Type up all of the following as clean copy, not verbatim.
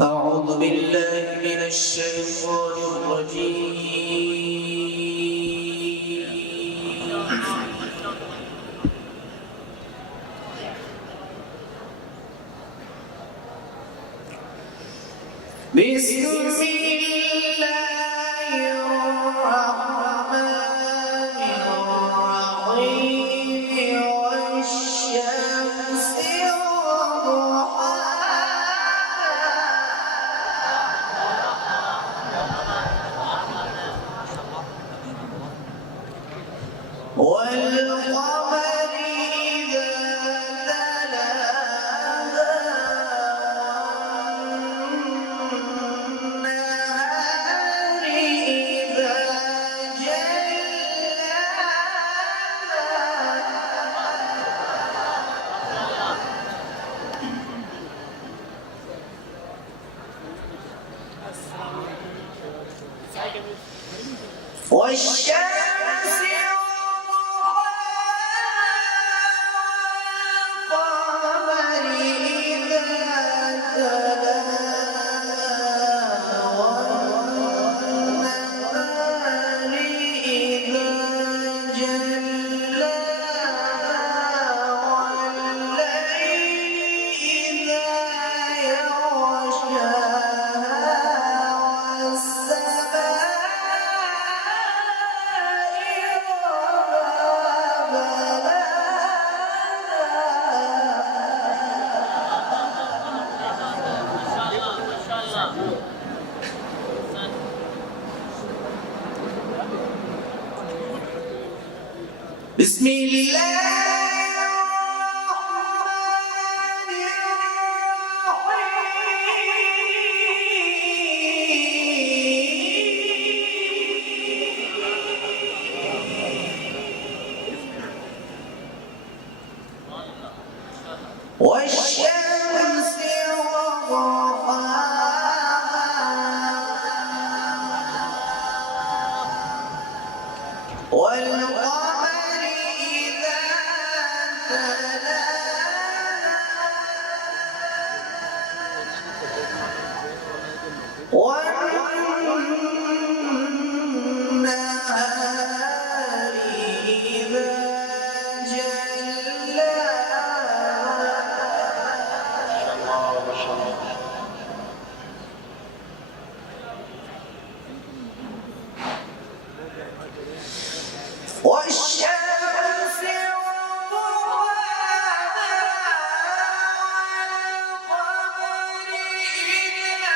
أعوذ بالله من الشيطان الرجيم. بسم الله الرحمن الرحيم والشمس وضحاها والقمر إذا تلاها والنهار إذا جلاها والشمس والقمر إذا تلاها والنهار إذا جلاها والليل إذا يغشاها بسم الله الرحمن الرحيم والشمس وضحاها والقمر إذا تلاها والنهار إذا جلاها والشمس وضحاها والقمر إذا تلاها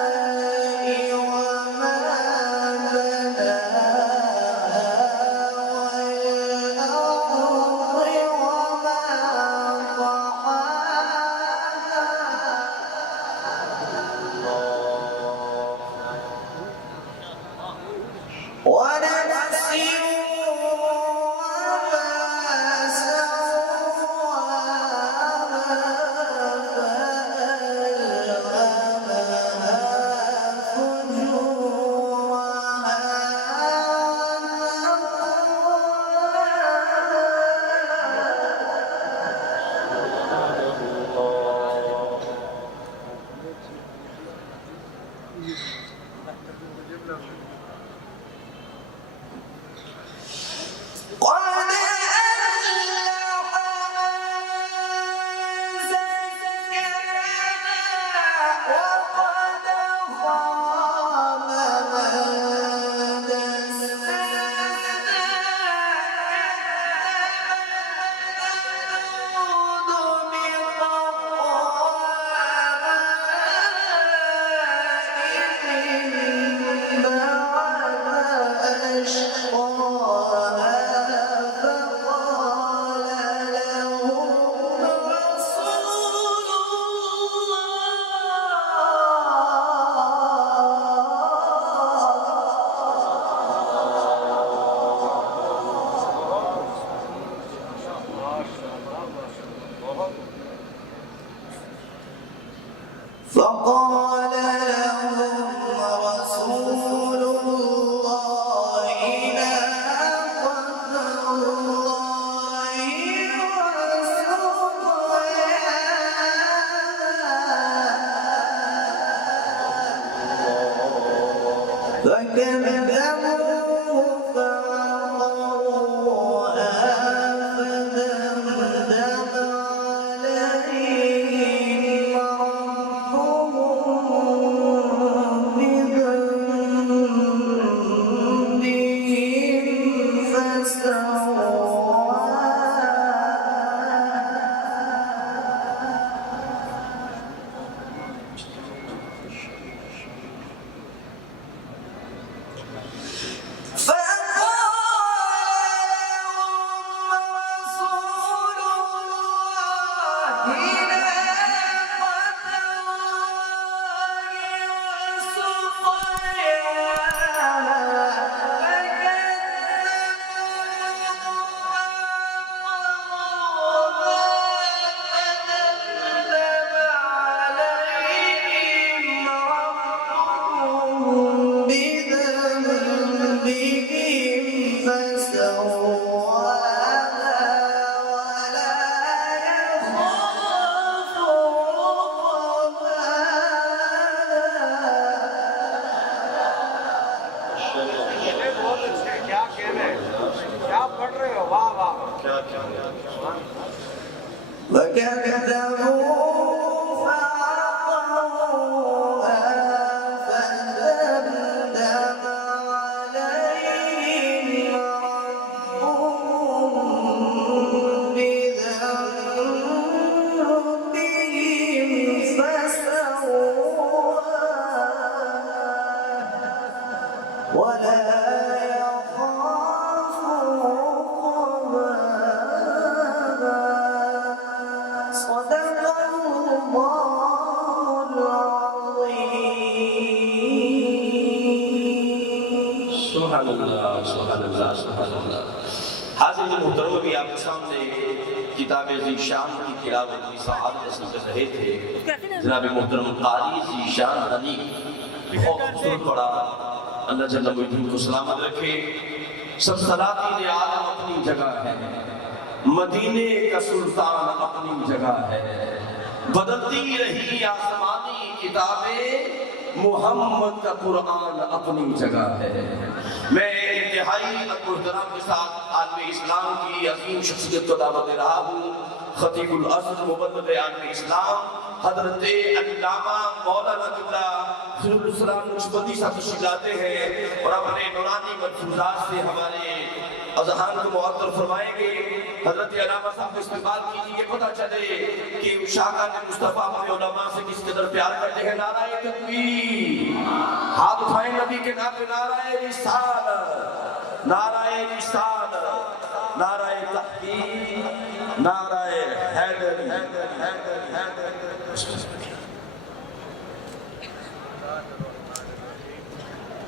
والسماء وما بناها والأرض وما طحاها ونفس وما سواها فقال لهم رسول الله ناقة الله وسقياها فكذبوه فعقروها فدمدم عليهم ربهم بذنبهم فسواها وكذبوا فعقروها فدمدم عليهم ربهم بذنبهم فسواها ولا يخاف عقباها. صدق الله العظيم. सुभान अल्लाह, सुभान अल्लाह, सुभान अल्लाह। हाज़िर मुहतरम भी आपके सामने किताब ज़ीशान की तिलावत की सआदत हासिल कर रहे थे। जनाब मुहतरम कारी ज़ीशान अली बहुत खूबसूरत पढ़ा। अल्लाह जल्ल वजहू को सलामत रखे। सब सलातीन आलम अपनी जगह है, मदीने का सुल्तान अपनी जगह है। बदलती रही आसमानी किताबें, मुहम्मद का कुरान अपनी जगह है। मैं इंतहाई मुहतरम के साथ आलम इस्लाम की अजीम शख्सियत को दावत दे रहा हूँ। खतीबुल असर मुबल्लिग आलम इस्लाम हजरत अल्लामा मौलाना किबला ख़ुद्दुसलाम नक्शबंदी साहब तशरीफ़ लाते हैं और अपने नूरानी मलफूज़ात से हमारे अज़हान को मुअत्तर फरमाएंगे। हजरत अल्लामा साहब को इस्तेमाल कीजिए, पता चले कि शाका ने मुस्तफ़ा अपने उलमा से किस कदर प्यार करते हैं। नाराए तकबीर, हाथ उठाएं नबी के नाम पे। नाराए रिसालत, नाराए रिसालत, नाराए तहकीक, नाराए हैदरी।